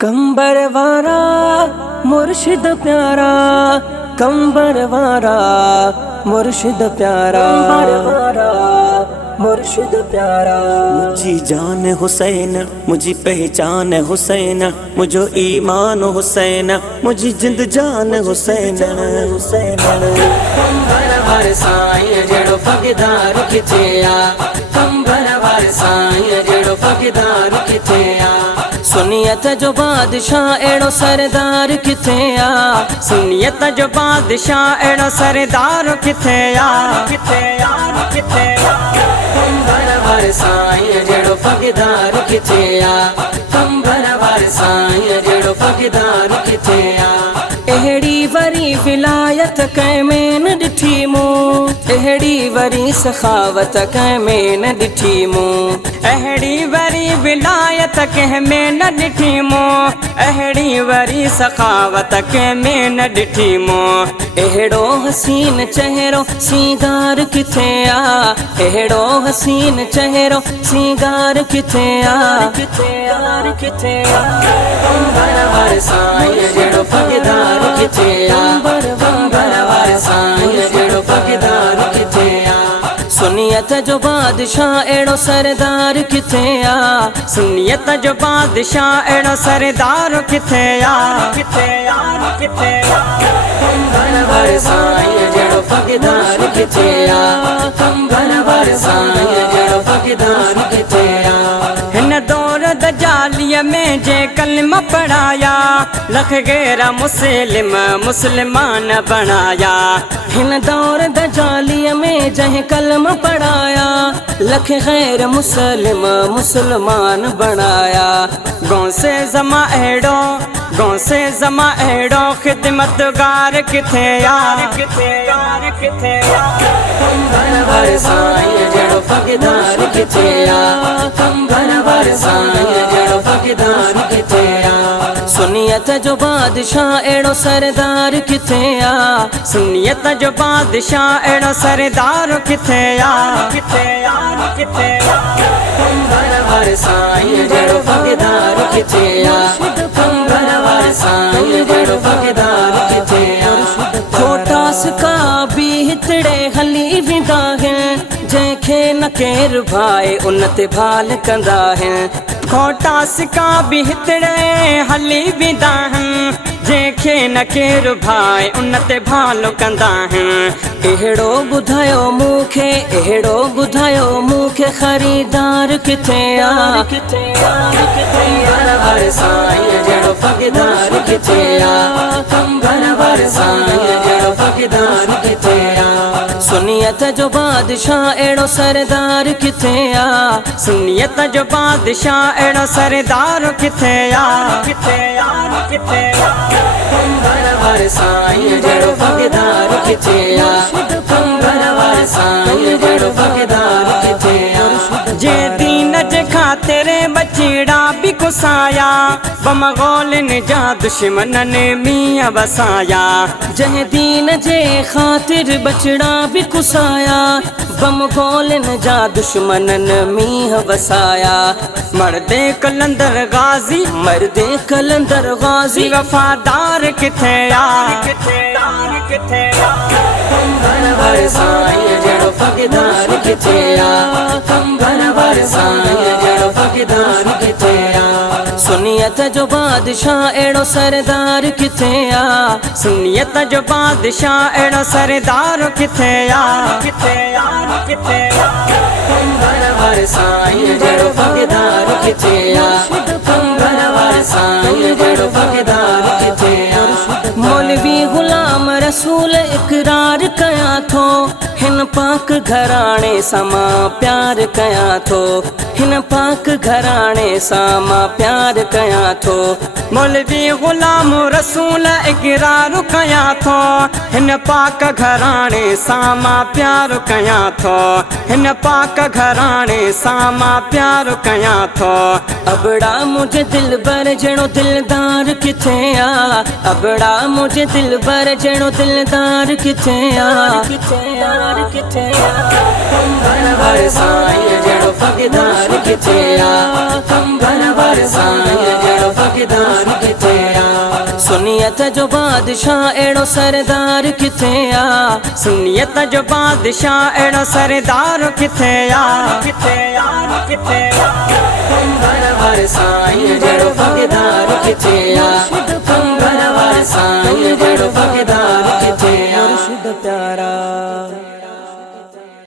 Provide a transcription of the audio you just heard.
कंबर वारा मुर्शिद प्यारा, कंबर वारा मुर्शिद प्यारा, मुर्शिद प्यारा। मुझी जान हुसैन, मुझी पहचान हुसैन, मुझो ईमान हुसैन, मुझी जिंद जान हुसैन। कंबर वार साईं जेड़ो पगदार किथे आ, कंबर वार साईं जेड़ो पगदार किथे आ। सुनियत जो बादशाह एड़ो सरदार किथे आ, सुनियत जो बादशाह एड़ो सरदार किथे आ, किथे आ, किथे आ। कंबर वार साईं जेड़ो पगदार किथे आ, कंबर वार साईं जेड़ो पगदार किथे आ। एहड़ी वरी विलायत कै में न ॾिठी मूं, एहड़ी वरी सखावत कै में न ॾिठी मूं। अहड़ी वरी विलायत कह में न ॾिठी मूं, अहड़ी वरी सखावत कह में न ॾिठी मूं। एहड़ो हसीन चेहरो सिंगार किथे आ, एहड़ो हसीन चेहरो सिंगार किथे आ, किथे आ, किथे आ। कंबर वार साईं जेड़ो पगदार किथे आ, कंबर वार साईं जेड़ो पगदार किथे आ। सुनियत जो बादशाह एड़ो सरदार किथे आ, सुनियत जो बादशाह एड़ो सरदार किथे आ, किथे आ, किथे आ। कंबर वार साईं जेड़ो पगदार किथे आ, कंबर वार साईं जेड़ो पगदार किथे आ। हिन दौर दजालीअ में जे कलमा पढ़ाया, लख गैरा मुस्लिम मुसलमान बणाया। हिन दौर दजालीअ में जंहिं कलम पढ़ाया, लख गैर मुस्लिम मुसलमान बणाया। गौसे जमा अहिड़ो, गौसे जमा अहिड़ो खिदमतगार किथे आ, किथे आ, किथे आ। कंबर वार साईं जेड़ो पगदार किथे आ, कंबर वार साईं जेड़ो पगदार किथे आ। सुनियत जो बादशाह एड़ो सरदार किथे आ, सुनियत जो बादशाह एड़ो सरदार किथे आ, किथे आ, किथे आ। कंबर वार साईं जेड़ो पगदार किथे आ, कंबर वार साईं जेड़ो पगदार किथे आ। खोटा सिका भी हितड़े हली विंदा हैं, जंहिंखे न केर भाए उन ते भाल कंदा हैं। खोटा सिका भी हितड़े हली विंदा हैं, जंहिंखे न केर भाए उन ते भाल कंदा हैं। एहड़ो ॿुधायो मूंखे, एहड़ो ॿुधायो मूंखे खरीदार किथे आ, किथे आ, किथे आ। वार साईं जेड़ो पगदार किथे आ, कंबर वार साईं जेड़ो पगदार किथे आ। सुनियत जो बादशाह एड़ो सरदार किथे आ, सुनियत जो बादशाह एड़ो सरदार किथे आ, किथे आ, किथे आ। कंबर वार साईं जेड़ो पगदार किथे आ, कंबर वार साईं जेड़ो पगदार किथे आ। जे दीन जे खातिर बचड़ा भी कुसाया, बम गोलन जा दुश्मनन मींह वसाया। जंहिं दीन जे ख़ातिर बचड़ा भी कुसाया, बम गोलन जा दुश्मनन मींह वसाया। मर्दे कलंदर गाजी, मर्दे कलंदर गाजी वफादार किथे आ, किथे आ, किथे आ। कंबर वार साईं जेड़ो पगदार किथे आ, कंबर वार साईं जेड़ो पगदार किथे आ। सुनियत जो बादशाह एड़ो सरदार किथे आ, सुनियत जो बादशाह एड़ो सरदार किथे आ, किथे आ, किथे आ। कंबर वार साईं जेड़ो पगदार किथे आ, कंबर वार साईं जेड़ो पगदार किथे आ। मौलवी गुलाम रसूल इकरार कयां थो, हिन पाक घराणे सां मां प्यार कयां थो, हिन पाक घराणे सां मां प्यार कयां थो। मौलवी गुलाम रसूल इकरार कयां थो, हिन पाक घराणे सां मां प्यार कयां थो, हिन पाक घराणे सां मां प्यार कयां थो। अबड़ा मुझे दिल बर जड़ो दिलदार किथे आ, अबड़ा मुझे दिल बर जड़ो दिलदार किथे आ, किथे आ, किथे आ। कंबर वार साईं जड़ो पगदार किथे आ, कंबर वार साईं जड़ो पगदार किथे आ सुनियत जो बादशाह एड़ो सरदार किथे आ सुनियत जो बादशाह एड़ो सरदार किथे आ किथे आ किथे आ वर वर साईं जड़ो पगदार किथे आ